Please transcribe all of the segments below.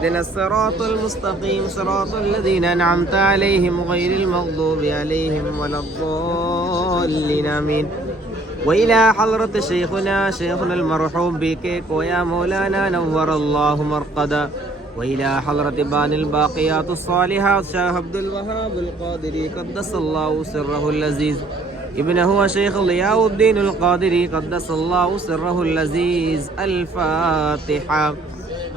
اهدنا الصراط المستقيم صراط الذين أنعمت عليهم غير المغضوب عليهم ولا الضالين آمين. وإلى حضرة شيخنا شيخنا المرحوم بك ويا مولانا نور الله مرقدا. وإلى حضرة بان الباقيات الصالحات شاه عبد الوهاب القادري قدس الله سره اللذيذ. ابنه شيخ ضياء الدين القادري قدس الله سره اللذيذ. الفاتحة.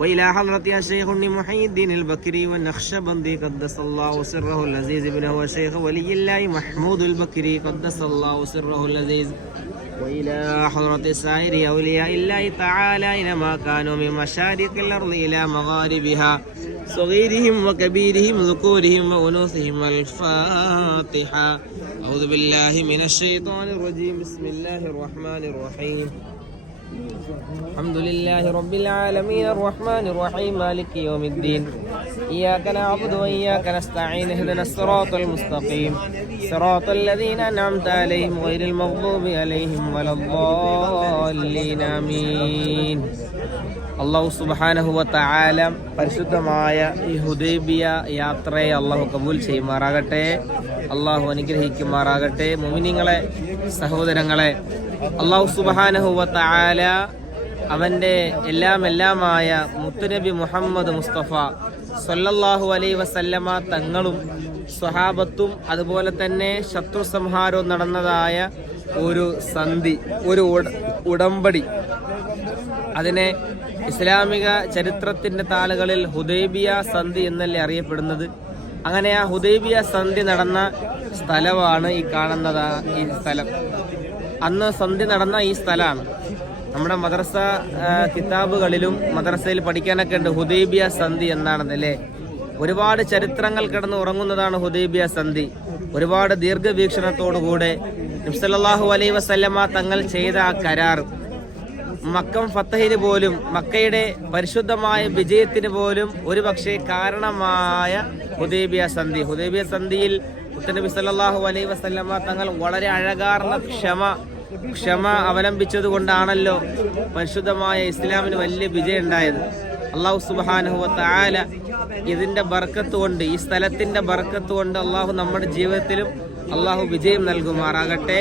وإلى حضرة الشيخ محي الدين البكري والنخشبندي قدس الله سره العزيز ابنه الشيخ ولي الله محمود البكري قدس الله سره العزيز. وإلى حضرة سائر أولياء الله تعالى إنما كانوا من مشارق الأرض إلى مغاربها صغيرهم وكبيرهم ذكورهم وأنوثهم الفاتحة. أعوذ بالله من الشيطان الرجيم. بسم الله الرحمن الرحيم. الحمد لله رب العالمين الرحمن الرحيم مالك يوم الدين إياك نعبد وإياك نستعين اهدنا الصراط المستقيم صراط الذين أنعمت عليهم غير المغضوب عليهم ولا الضالين آمين അള്ളാഹു സുബാനഹുവത്ത ആലം പരിശുദ്ധമായ ഈ ഹുദൈബിയ യാത്രയെ അള്ളാഹു കബൂൽ ചെയ്യുമാറാകട്ടെ അള്ളാഹു അനുഗ്രഹിക്കുമാറാകട്ടെ മുമിനിങ്ങളെ സഹോദരങ്ങളെ അള്ളാഹു സുബാനഹുവത്ത ആല അവന്റെ എല്ലാം എല്ലാമായ മുത്തുനബി മുഹമ്മദ് മുസ്തഫ സല്ലല്ലാഹു അലൈ വസല്ലമ തങ്ങളും സ്വഹാബത്തും അതുപോലെ തന്നെ ശത്രു സംഹാരവും നടന്നതായ ഒരു സന്ധി ഒരു ഉടമ്പടി. അതിനെ ഇസ്ലാമിക ചരിത്രത്തിന്റെ താളുകളിൽ ഹുദൈബിയ സന്ധി എന്നല്ലേ അറിയപ്പെടുന്നത്? അങ്ങനെ ആ ഹുദൈബിയ സന്ധി നടന്ന സ്ഥലമാണ് ഈ കാണുന്നത് ഈ സ്ഥലം. അന്ന് സന്ധി നടന്ന ഈ സ്ഥലമാണ്. നമ്മുടെ മദ്രസ കിതാബുകളിലും മദ്രസയിൽ പഠിക്കാനൊക്കെ ഉണ്ട്. ഹുദൈബിയ സന്ധി എന്നാണെന്ന് അല്ലേ? ഒരുപാട് ചരിത്രങ്ങൾ കിടന്ന് ഉറങ്ങുന്നതാണ് ഹുദൈബിയ സന്ധി. ഒരുപാട് ദീർഘവീക്ഷണത്തോടുകൂടെ നബ്സല്ലാഹു അലൈ വസല്ലമ തങ്ങൾ ചെയ്ത ആ കരാർ. മക്കം ഫത്തഹിന് പോലും മക്കയുടെ പരിശുദ്ധമായ വിജയത്തിന് പോലും ഒരു പക്ഷേ കാരണമായ ഹുദൈബിയ സന്ധി. ഹുദൈബിയ സന്ധിയിൽ മുത്തനബി സല്ലാഹു അലൈ വസല്ലമ തങ്ങൾ വളരെ അഴകാർന്ന ക്ഷമ ക്ഷമ അവലംബിച്ചത് കൊണ്ടാണല്ലോ പരിശുദ്ധമായ ഇസ്ലാമിന് വലിയ വിജയം ഉണ്ടായത് അള്ളാഹു സുബാനുഹുവത്ത ആല ഇതിന്റെ ബർക്കത്ത് കൊണ്ട് ഈ സ്ഥലത്തിന്റെ ബർക്കത്ത് കൊണ്ട് അള്ളാഹു നമ്മുടെ ജീവിതത്തിലും അള്ളാഹു വിജയം നൽകുമാറാകട്ടെ.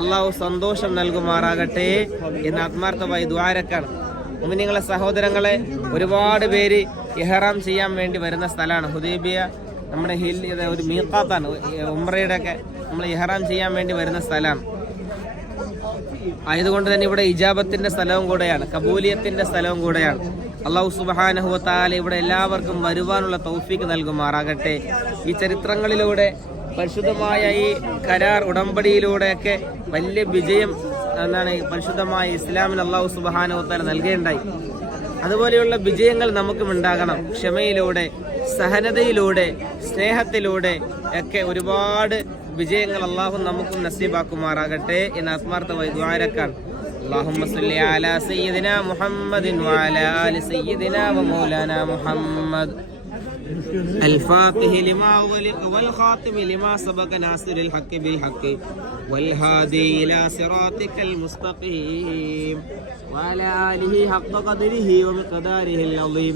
അള്ളാഹു സന്തോഷം നൽകുമാറാകട്ടെ എന്ന് ആത്മാർത്ഥമായി ദ്വാരക്കാണ്. മുമിനിങ്ങളെ സഹോദരങ്ങളെ ഒരുപാട് പേര് ഇഹറാം ചെയ്യാൻ വേണ്ടി വരുന്ന സ്ഥലമാണ്. ഹുദൈബിയ നമ്മുടെ ഹിൽ ഒരു മീക്കാത്താണ് ഉമ്രയുടെ ഒക്കെ നമ്മൾ ഇഹറാം ചെയ്യാൻ വേണ്ടി വരുന്ന സ്ഥലമാണ്. ആയതുകൊണ്ട് തന്നെ ഇവിടെ ഇജാബത്തിന്റെ സ്ഥലവും കൂടെയാണ് കബൂലിയത്തിന്റെ സ്ഥലവും കൂടെയാണ്. അള്ളാഹു സുബാനഹുവത്താല ഇവിടെ എല്ലാവർക്കും വരുവാനുള്ള തൗഫീക്ക് നൽകുമാറാകട്ടെ. ഈ ചരിത്രങ്ങളിലൂടെ പരിശുദ്ധമായ ഈ കരാർ ഉടമ്പടിയിലൂടെയൊക്കെ വലിയ വിജയം എന്താണ് പരിശുദ്ധമായ ഇസ്ലാമിന് അള്ളാഹു സുബാനഹുത്താല നൽകുകയുണ്ടായി അതുപോലെയുള്ള വിജയങ്ങൾ നമുക്കും ഉണ്ടാകണം. ക്ഷമയിലൂടെ സഹനതയിലൂടെ സ്നേഹത്തിലൂടെ ഒക്കെ ഒരുപാട് വിജയങ്ങൾ അള്ളാഹു നമുക്കും നസീബാക്കുമാറാകട്ടെ എന്ന് ആത്മാർത്ഥമായി ദ്വാരക്കാൻ اللهم صل على سيدنا محمد وعلى آل سيدنا ومولانا محمد الفاتح لما أغلق والخاتم لما سبق ناصر الحق بالحق والهادي إلى صراطك المستقيم وعلى آله حق قدره ومقداره العظيم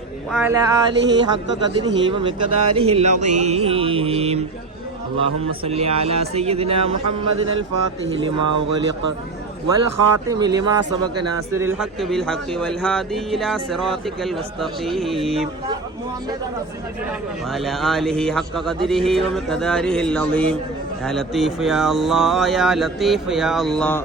وعلى آله حق قدره ومقداره العظيم اللهم صل على سيدنا محمد الفاتح لما أغلق والخاتم لما سبق ناصر الحق بالحق والهادي إلى صراطك المستقيم وعلى آله حق قدره ومقداره العظيم يا لطيف يا الله يا لطيف يا الله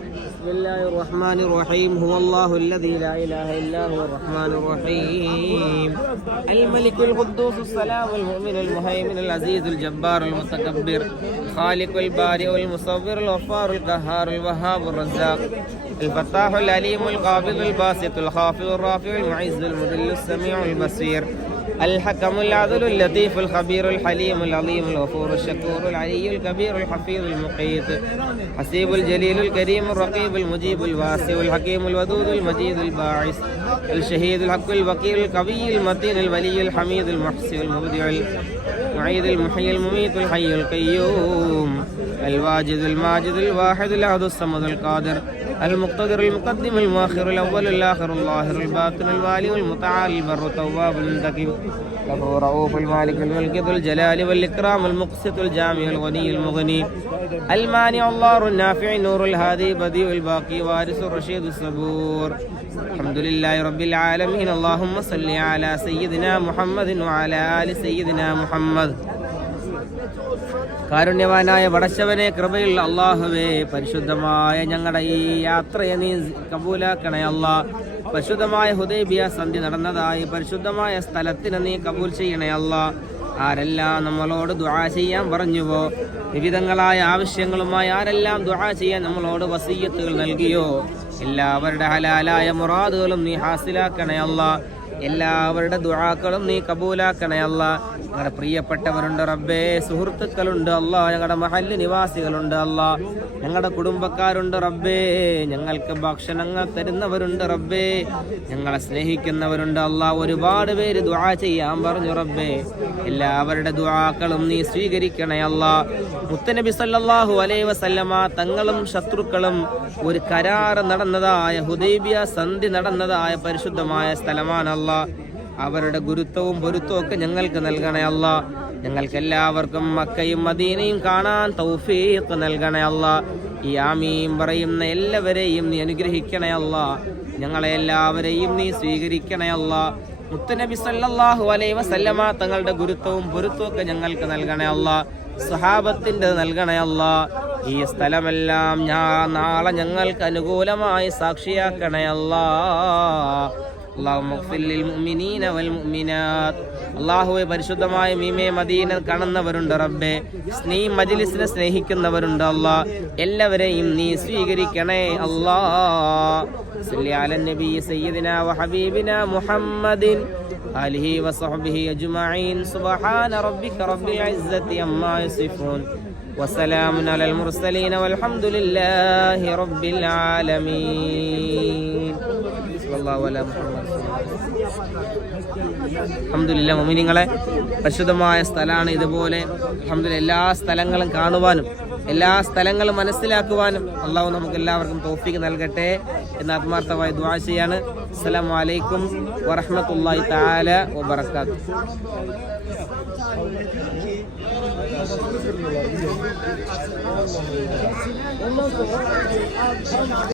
بسم الله الرحمن الرحيم هو الله الذي لا إله إلا هو الرحمن الرحيم الملك القدوس السلام المؤمن المهيمن العزيز الجبار المتكبر الخالق البارئ المصور الغفار القهار الوهاب الرزاق الفتاح العليم القابض الباسط الخافض الرافع المعز المذل السميع البصير الحكم العدل اللطيف الخبير الحليم العظيم الغفور الشكور العلي الكبير الحفيظ المقيت حسيب الجليل الكريم الرقيب المجيب الواسع الحكيم الودود المجيد الباعث الشهيد الحق الوكيل القوي المتين الولي الحميد المحسن المبدع المعيد المحيي المميت الحي القيوم الواجد الماجد الواحد الأحد الصمد القادر المقتدر المقدم المؤخر الاول الاخر الظاهر الباطن الوالي والمتعالي البر التواب المنتقم غفور رؤوف المالك الملك ذو الجلال والاكرام المقسط الجامع الغني المغني المانع الله النافع النور الهادي بديع الباقي وارث الرشيد الصبور الحمد لله رب العالمين اللهم صل على سيدنا محمد وعلى ال سيدنا محمد കാരുണ്യവാനായ വടശവനെ കൃപയിൽ അള്ളാഹുവേ പരിശുദ്ധമായ ഞങ്ങളുടെ ഈ യാത്രയെ നീ കബൂലാക്കണേ അല്ലാ. പരിശുദ്ധമായ ഹുദൈബിയ സന്ധി നടന്നതായി പരിശുദ്ധമായ സ്ഥലത്തിന് നീ കബൂൽ ചെയ്യണേ അല്ല. ആരെല്ലാം നമ്മളോട് ദുആ ചെയ്യാൻ പറഞ്ഞുവോ? വിവിധങ്ങളായ ആവശ്യങ്ങളുമായി ആരെല്ലാം ദുആ ചെയ്യാൻ നമ്മളോട് വസീയത്തുകൾ നൽകിയോ? എല്ലാവരുടെ ഹലാലായ മുറാദുകളും നീ ഹാസിലാക്കണേ അല്ലാ. എല്ലാവരുടെ ദുആക്കളും നീ കബൂലാക്കണേ അല്ല. ഞങ്ങളുടെ പ്രിയപ്പെട്ടവരുണ്ട് റബ്ബേ സുഹൃത്തുക്കളുണ്ട് അല്ല. ഞങ്ങളുടെ മഹല്ല് നിവാസികളുണ്ട് അല്ല. ഞങ്ങളുടെ കുടുംബക്കാരുണ്ട് റബ്ബേ ഞങ്ങൾക്ക് ഭക്ഷണങ്ങൾ തരുന്നവരുണ്ട് റബ്ബേ ഞങ്ങളെ സ്നേഹിക്കുന്നവരുണ്ട് അല്ല. ഒരുപാട് പേര് ദുആ ചെയ്യാൻ പറഞ്ഞു റബ്ബേ. എല്ലാവരുടെ ദുആക്കളും നീ സ്വീകരിക്കണേ അല്ല. മുത്തനബി സല്ലല്ലാഹു അലൈഹി വസല്ലമ തങ്ങളും ശത്രുക്കളും ഒരു കരാറ് നടന്നതായ ഹുദൈബിയ സന്ധി നടന്നതായ പരിശുദ്ധമായ സ്ഥലമാണല്ല അവരുടെ ഗുരുത്വവും പൊരുത്തവും ഒക്കെ ഞങ്ങൾക്ക് നൽകണേ അല്ല ഞങ്ങൾക്ക് എല്ലാവർക്കും മക്കയും മദീനയും കാണാൻ തൗഫീഖ് നൽകണേ അല്ല ഈ ആമീം പറയുന്ന എല്ലാവരെയും നീ അനുഗ്രഹിക്കണേ അല്ല ഞങ്ങളെ എല്ലാവരെയും നീ സ്വീകരിക്കണേ അല്ല മുത്തനബി സല്ലല്ലാഹു അലൈഹി വസല്ലമ തങ്ങളുടെ ഗുരുത്വവും പൊരുത്തവും ഞങ്ങൾക്ക് നൽകണേ അല്ല സഹാബത്തിന്റെ നൽകണേ അല്ല ഈ സ്ഥലമെല്ലാം ഞാൻ നാളെ ഞങ്ങൾക്ക് അനുകൂലമായി സാക്ഷിയാക്കണേ അല്ലാ اللهم اغفر للمؤمنين والمؤمنات അള്ളാഹുവെ പരിശുദ്ധമായ മീമെ മദീന കാണുന്നവരുണ്ട് റബ്ബെ സ്നേ മജ്ലിസിനെ സ്നേഹിക്കുന്നവരുണ്ട് അല്ലാ എല്ലാവരെയും നീ സ്വീകരിക്കണേ അല്ലാ صلي على النبي سيدنا وحبيبنا محمد آله وصحبه أجمعين سبحان ربك رب العزة عما يصفون وسلام على المرسلين والحمد لله رب العالمين صلى الله على محمد അഹമ്മദില്ല മൊമിനിങ്ങളെ പരിശുദ്ധമായ സ്ഥലമാണ് ഇതുപോലെ. അഹമ്മദില്ല എല്ലാ സ്ഥലങ്ങളും കാണുവാനും എല്ലാ സ്ഥലങ്ങളും മനസ്സിലാക്കുവാനും അള്ളാഹു നമുക്ക് എല്ലാവർക്കും തോഫിക്ക് നൽകട്ടെ എന്ന് ആത്മാർത്ഥമായി ദ്വാ ചെയ്യാണ്. അസ്സലാം വലൈക്കും വറഹ്മത്തുള്ളാഹി തആല വബറകാതുഹു.